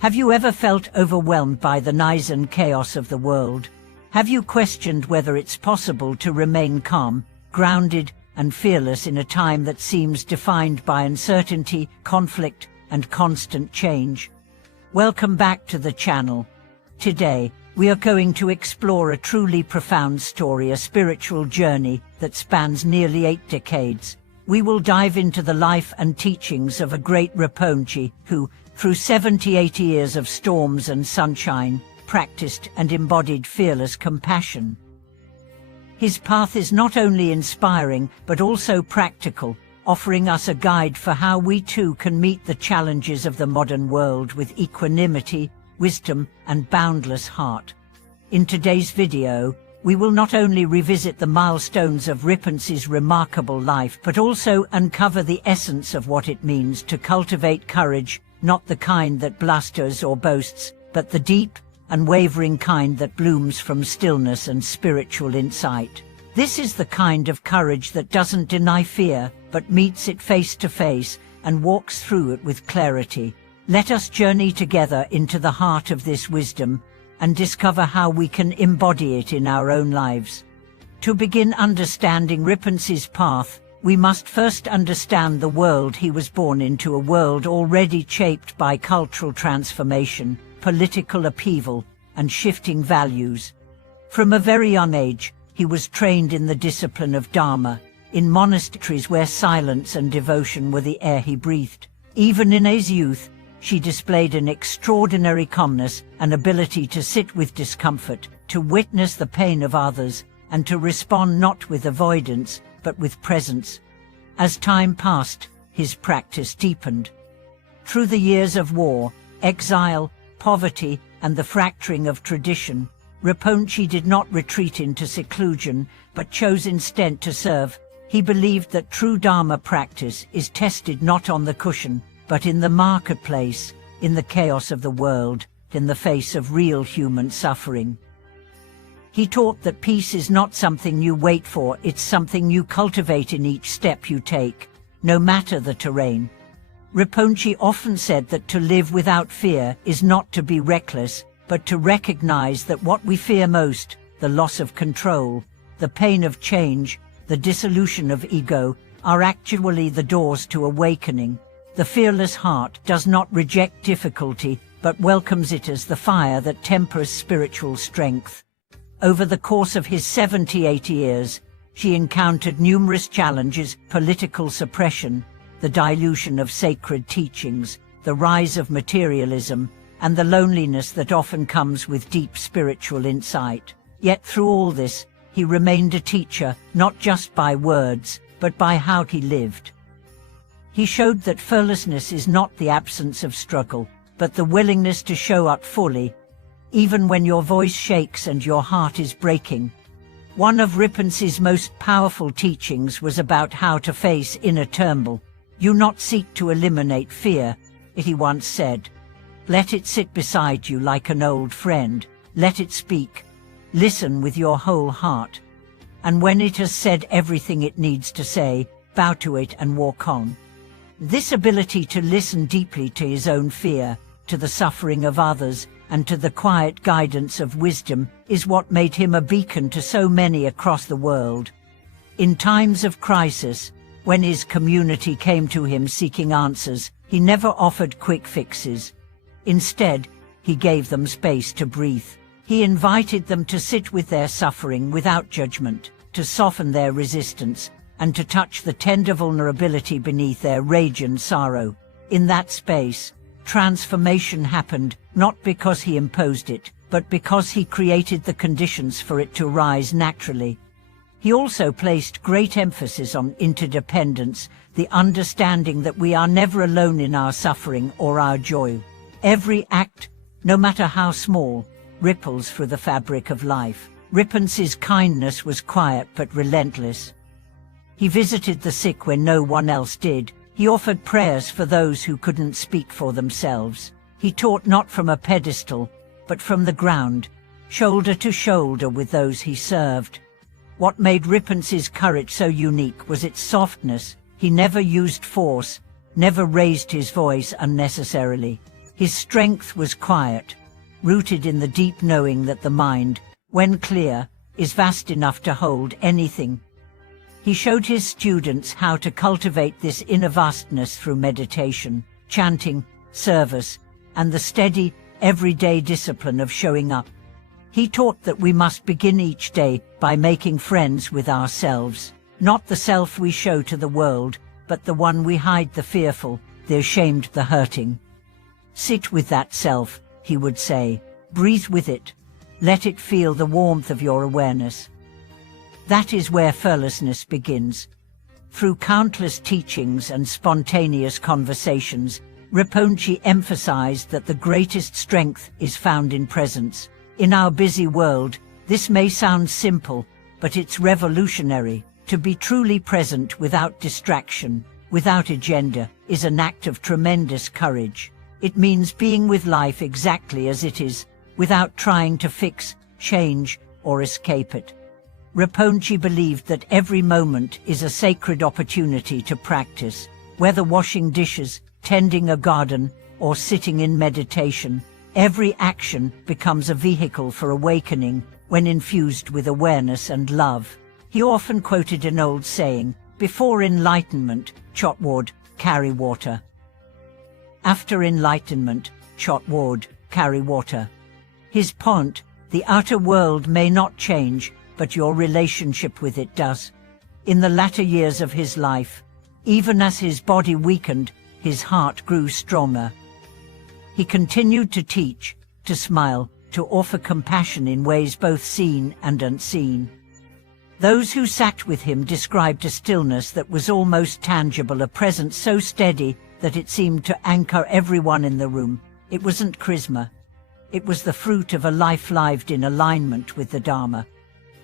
Have you ever felt overwhelmed by the noise and chaos of the world? Have you questioned whether it's possible to remain calm, grounded, and fearless in a time that seems defined by uncertainty, conflict, and constant change? Welcome back to the channel. Today, we are going to explore a truly profound story, a spiritual journey that spans nearly 8 decades. We will dive into the life and teachings of a great Rinpoche who, through 70-80 years of storms and sunshine, practiced and embodied fearless compassion. His path is not only inspiring but also practical, offering us a guide for how we too can meet the challenges of the modern world with equanimity, wisdom, and boundless heart. In today's video, we will not only revisit the milestones of Rinpoche's remarkable life, but also uncover the essence of what it means to cultivate courage, not the kind that blusters or boasts, but the deep, unwavering kind that blooms from stillness and spiritual insight. This is the kind of courage that doesn't deny fear, but meets it face to face and walks through it with clarity. Let us journey together into the heart of this wisdom and discover how we can embody it in our own lives. To begin understanding Rinpoche's path, we must first understand the world he was born into, a world already shaped by cultural transformation, political upheaval, and shifting values. From a very young age, he was trained in the discipline of Dharma, in monasteries where silence and devotion were the air he breathed. Even in his youth, she displayed an extraordinary calmness, an ability to sit with discomfort, to witness the pain of others, and to respond not with avoidance, but with presence. As time passed, his practice deepened. Through the years of war, exile, poverty, and the fracturing of tradition, Rinpoche did not retreat into seclusion, but chose instead to serve. He believed that true Dharma practice is tested not on the cushion, but in the marketplace, in the chaos of the world, in the face of real human suffering. He taught that peace is not something you wait for, it's something you cultivate in each step you take, no matter the terrain. Rinpoche often said that to live without fear is not to be reckless, but to recognize that what we fear most, the loss of control, the pain of change, the dissolution of ego, are actually the doors to awakening. The fearless heart does not reject difficulty, but welcomes it as the fire that tempers spiritual strength. Over the course of his 70-80 years, she encountered numerous challenges: political suppression, the dilution of sacred teachings, the rise of materialism, and the loneliness that often comes with deep spiritual insight. Yet through all this, he remained a teacher, not just by words, but by how he lived. He showed that fearlessness is not the absence of struggle, but the willingness to show up fully, even when your voice shakes and your heart is breaking. One of Rinpoche's most powerful teachings was about how to face inner turmoil. "You not seek to eliminate fear," he once said. "Let it sit beside you like an old friend. Let it speak. Listen with your whole heart. And when it has said everything it needs to say, bow to it and walk on." This ability to listen deeply to his own fear, to the suffering of others, and to the quiet guidance of wisdom is what made him a beacon to so many across the world. In times of crisis, when his community came to him seeking answers, he never offered quick fixes. Instead, he gave them space to breathe. He invited them to sit with their suffering without judgment, to soften their resistance, and to touch the tender vulnerability beneath their rage and sorrow. In that space, transformation happened, not because he imposed it, but because he created the conditions for it to rise naturally. He also placed great emphasis on interdependence, the understanding that we are never alone in our suffering or our joy. Every act, no matter how small, ripples through the fabric of life. Rinpoche's kindness was quiet but relentless. He visited the sick when no one else did. He offered prayers for those who couldn't speak for themselves. He taught not from a pedestal, but from the ground, shoulder to shoulder with those he served. What made Rinpoche's courage so unique was its softness. He never used force, never raised his voice unnecessarily. His strength was quiet, rooted in the deep knowing that the mind, when clear, is vast enough to hold anything. He showed his students how to cultivate this inner vastness through meditation, chanting, service, and the steady, everyday discipline of showing up. He taught that we must begin each day by making friends with ourselves, not the self we show to the world, but the one we hide, the fearful, the ashamed, the hurting. Sit with that self, he would say. Breathe with it. Let it feel the warmth of your awareness. That is where fearlessness begins. Through countless teachings and spontaneous conversations, Rinpoche emphasized that the greatest strength is found in presence. In our busy world, this may sound simple, but it's revolutionary. To be truly present without distraction, without agenda, is an act of tremendous courage. It means being with life exactly as it is, without trying to fix, change, or escape it. Rinpoche believed that every moment is a sacred opportunity to practice, whether washing dishes, tending a garden, or sitting in meditation. Every action becomes a vehicle for awakening when infused with awareness and love. He often quoted an old saying, "Before enlightenment, chot wood, carry water. After enlightenment, chot wood, carry water." His point, the outer world may not change, but your relationship with it does. In the latter years of his life, even as his body weakened, his heart grew stronger. He continued to teach, to smile, to offer compassion in ways both seen and unseen. Those who sat with him described a stillness that was almost tangible, a presence so steady that it seemed to anchor everyone in the room. It wasn't charisma. It was the fruit of a life lived in alignment with the Dharma.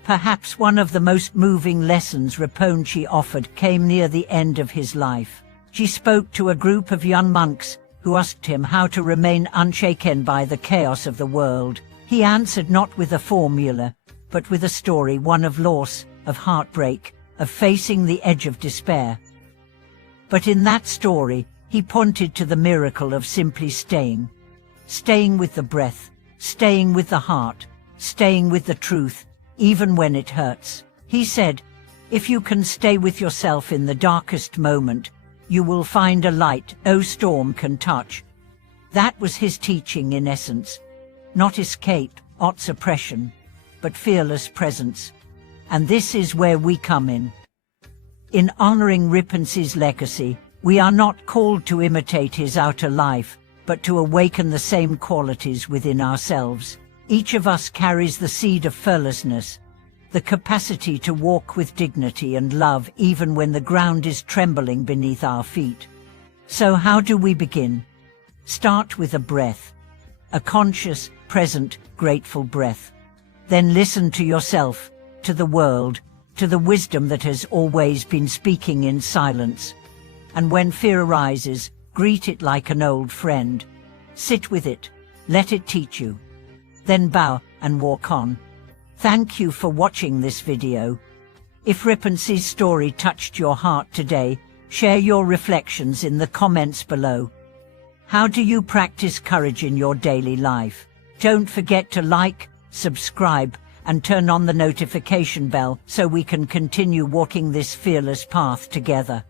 Perhaps one of the most moving lessons Rinpoche offered came near the end of his life. He spoke to a group of young monks who asked him how to remain unshaken by the chaos of the world. He answered not with a formula, but with a story, one of loss, of heartbreak, of facing the edge of despair. But in that story, he pointed to the miracle of simply staying. Staying with the breath, staying with the heart, staying with the truth, even when it hurts. He said, "If you can stay with yourself in the darkest moment, you will find a light no storm can touch." That was his teaching in essence. Not escape, not suppression, but fearless presence. And this is where we come in. In honoring Rinpoche's legacy, we are not called to imitate his outer life, but to awaken the same qualities within ourselves. Each of us carries the seed of fearlessness, the capacity to walk with dignity and love even when the ground is trembling beneath our feet. So how do we begin? Start with a breath, a conscious, present, grateful breath. Then listen to yourself, to the world, to the wisdom that has always been speaking in silence. And when fear arises, greet it like an old friend. Sit with it, let it teach you. Then bow and walk on. Thank you for watching this video. If Rinpoche's story touched your heart today, share your reflections in the comments below. How do you practice courage in your daily life? Don't forget to like, subscribe, and turn on the notification bell so we can continue walking this fearless path together.